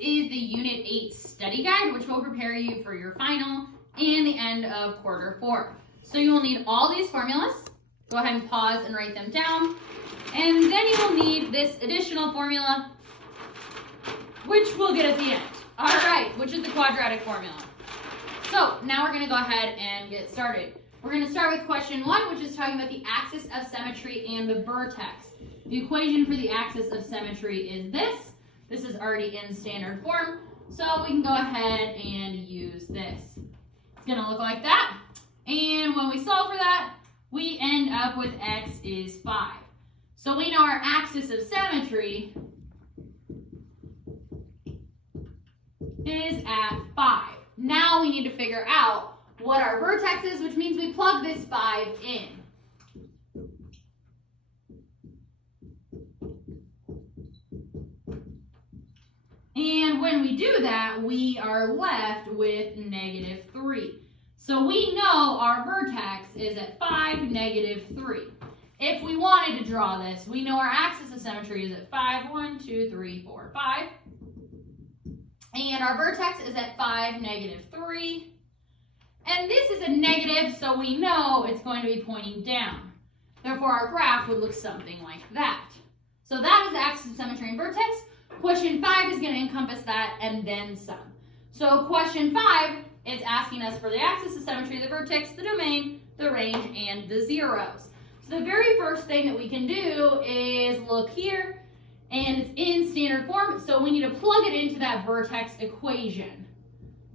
is the Unit 8 study guide, which will prepare you for your final and the end of quarter 4. So you will need all these formulas. Go ahead and pause and write them down. And then you will need this additional formula, which we'll get at the end. All right, which is the quadratic formula. So now we're going to go ahead and get started. We're going to start with question 1, which is talking about the axis of symmetry and the vertex. The equation for the axis of symmetry is this. This is already in standard form, so we can go ahead and use this. It's going to look like that. And when we solve for that, we end up with x is 5. So we know our axis of symmetry is at 5. Now we need to figure out what our vertex is, which means we plug this 5 in. And when we do that, we are left with -3. So we know our vertex is at 5, -3. If we wanted to draw this, we know our axis of symmetry is at 5, 1, 2, 3, 4, 5. And our vertex is at 5, -3. And this is a negative, so we know it's going to be pointing down. Therefore, our graph would look something like that. So that is the axis of symmetry and vertex. Question 5 is going to encompass that and then some. So question 5 is asking us for the axis of symmetry, the vertex, the domain, the range, and the zeros. So the very first thing that we can do is look here, and it's in standard form, so we need to plug it into that vertex equation.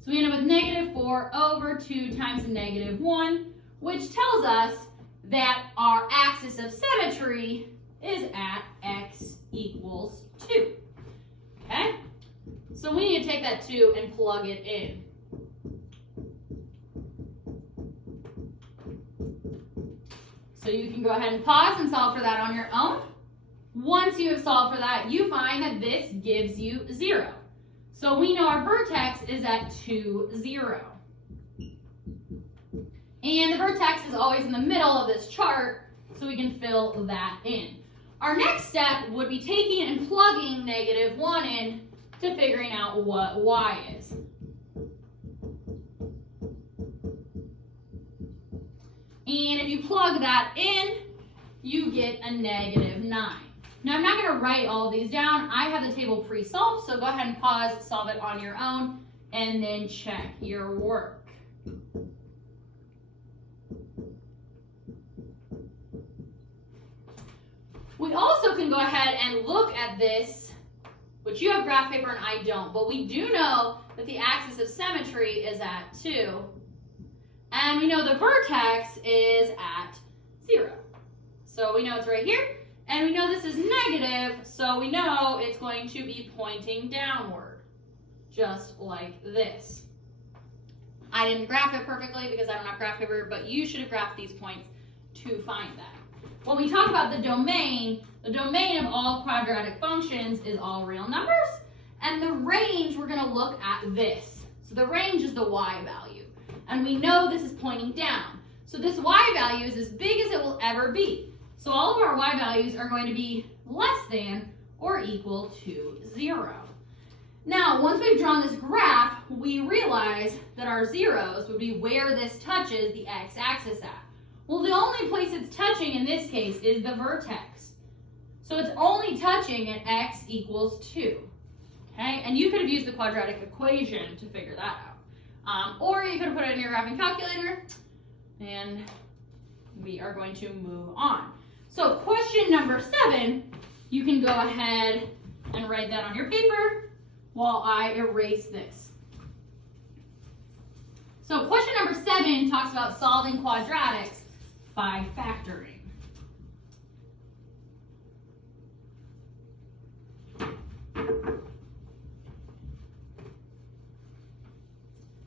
So we end up with -4 over 2 times -1, which tells us that our axis of symmetry is at x equals 2. Okay? So we need to take that 2 and plug it in. So you can go ahead and pause and solve for that on your own. Once you have solved for that, you find that this gives you 0. So we know our vertex is at 2, 0. And the vertex is always in the middle of this chart, so we can fill that in. Our next step would be taking and plugging -1 in to figuring out what y is. And if you plug that in, you get a -9. Now, I'm not going to write all of these down. I have the table pre-solved, so go ahead and pause, solve it on your own, and then check your work. We also can go ahead and look at this, which you have graph paper and I don't, but we do know that the axis of symmetry is at 2, and we know the vertex is at 0. So we know it's right here. And we know this is negative, so we know it's going to be pointing downward, just like this. I didn't graph it perfectly because I don't have graph paper, but you should have graphed these points to find that. When we talk about the domain of all quadratic functions is all real numbers, and the range, we're going to look at this. So the range is the y value, and we know this is pointing down. So this y value is as big as it will ever be. So all of our y values are going to be less than or equal to 0. Now, once we've drawn this graph, we realize that our zeros would be where this touches the x-axis at. Well, the only place it's touching in this case is the vertex. So it's only touching at x equals 2. Okay? And you could have used the quadratic equation to figure that out. Or you could have put it in your graphing calculator, and we are going to move on. So question number 7, you can go ahead and write that on your paper while I erase this. So question number 7 talks about solving quadratics by factoring.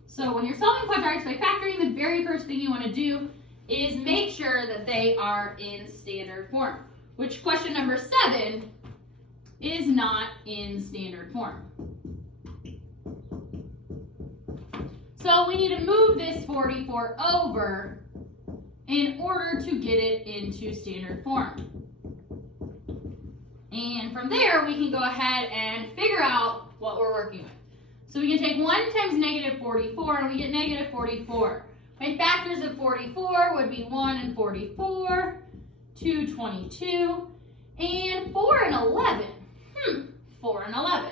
So when you're solving quadratics by factoring, the very first thing you want to do is make sure that they are in standard form, which question number 7 is not in standard form. So we need to move this 44 over in order to get it into standard form. And from there, we can go ahead and figure out what we're working with. So we can take 1 times negative 44, and we get negative 44. My factors of 44 would be 1 and 44, 2, 22, and 4 and 11. 4 and 11.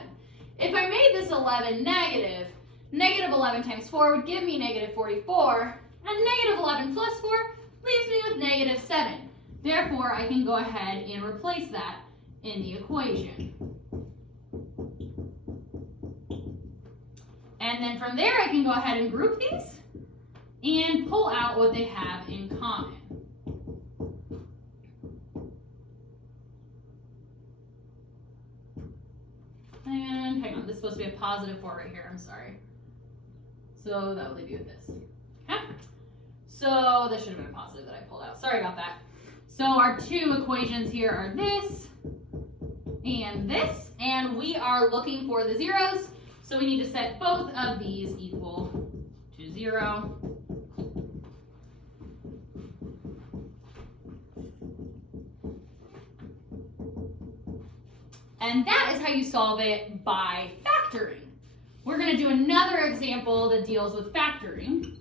If I made this 11 negative, negative 11 times 4 would give me negative 44, and negative 11 plus 4 leaves me with negative 7. Therefore, I can go ahead and replace that in the equation. And then from there, I can go ahead and group these and pull out what they have in common. And hang on, this is supposed to be a positive 4 right here, I'm sorry. So that will leave you with this. Okay? So this should have been a positive that I pulled out. Sorry about that. So our two equations here are this and this, and we are looking for the zeros. So we need to set both of these equal to 0. And that is how you solve it by factoring. We're going to do another example that deals with factoring.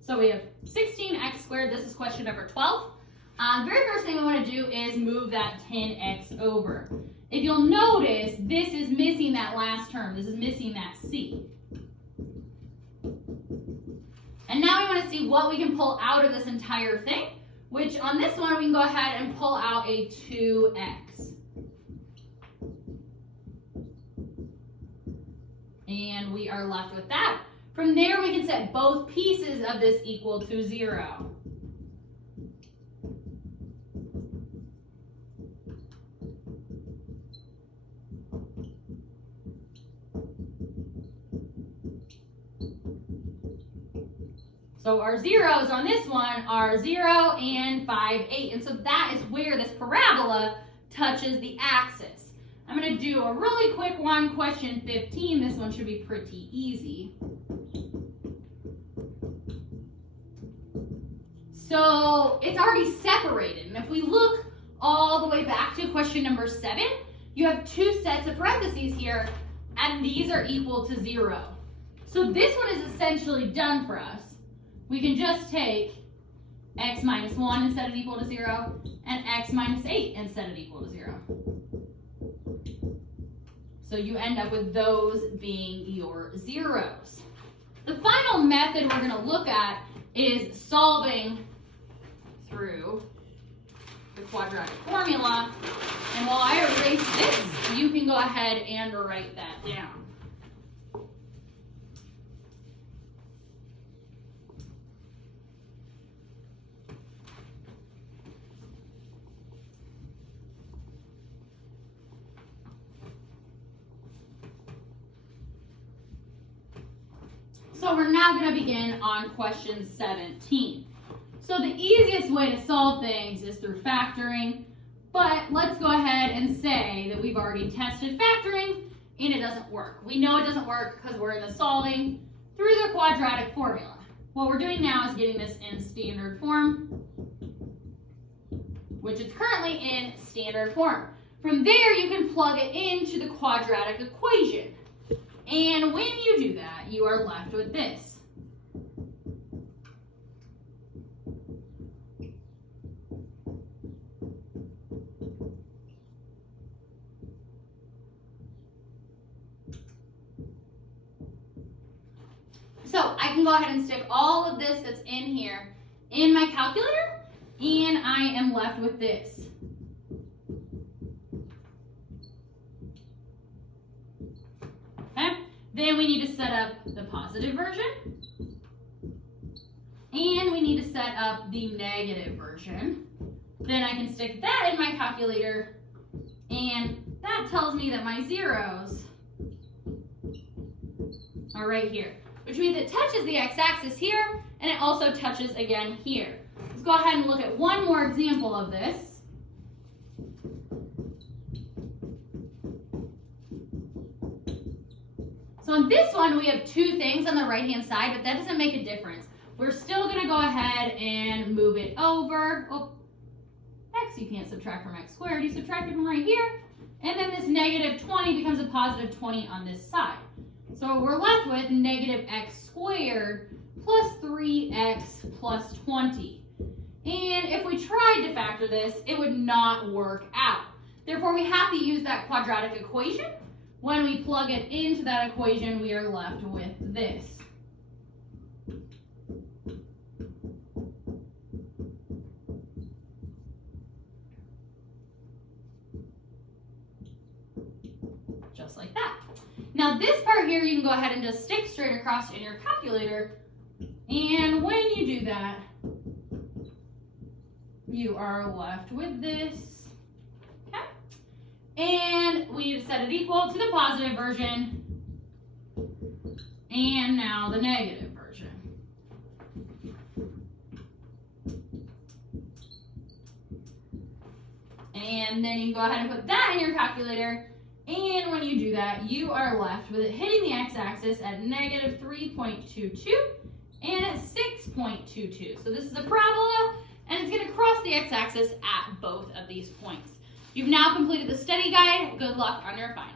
So we have 16x squared. This is question number 12. The very first thing we want to do is move that 10x over. If you'll notice, this is missing that last term. This is missing that c. And now we want to see what we can pull out of this entire thing, which on this one, we can go ahead and pull out a 2x. And we are left with that. From there, we can set both pieces of this equal to 0. So our zeros on this one are 0 and 5, 8. And so that is where this parabola touches the axis. I'm going to do a really quick one, question 15. This one should be pretty easy. So it's already separated. And if we look all the way back to question number 7, you have 2 sets of parentheses here, and these are equal to 0. So this one is essentially done for us. We can just take x minus 1 and set it equal to 0, and x minus 8 and set it equal to 0. So you end up with those being your zeros. The final method we're going to look at is solving through the quadratic formula. And while I erase this, you can go ahead and write that down. So we're now going to begin on question 17. So the easiest way to solve things is through factoring, but let's go ahead and say that we've already tested factoring and it doesn't work. We know it doesn't work because we're in the solving through the quadratic formula. What we're doing now is getting this in standard form, which is currently in standard form. From there, you can plug it into the quadratic equation. And when you do that, you are left with this. So I can go ahead and stick all of this that's in here in my calculator, and I am left with this. Then we need to set up the positive version. And we need to set up the negative version. Then I can stick that in my calculator. And that tells me that my zeros are right here. Which means it touches the x-axis here, and it also touches again here. Let's go ahead and look at one more example of this. So on this one, we have two things on the right-hand side, but that doesn't make a difference. We're still gonna go ahead and move it over. Oh, x you can't subtract from x squared, you subtract it from right here, and then this negative 20 becomes a positive 20 on this side. So we're left with negative x squared plus 3x plus 20. And if we tried to factor this, it would not work out. Therefore, we have to use that quadratic equation. When we plug it into that equation, we are left with this. Just like that. Now this part here, you can go ahead and just stick straight across in your calculator. And when you do that, you are left with this. Okay? And we need to set it equal to the positive version. And now the negative version. And then you can go ahead and put that in your calculator. And when you do that, you are left with it hitting the x-axis at negative 3.22 and at 6.22. So this is a parabola, and it's going to cross the x-axis at both of these points. You've now completed the study guide. Good luck on your final.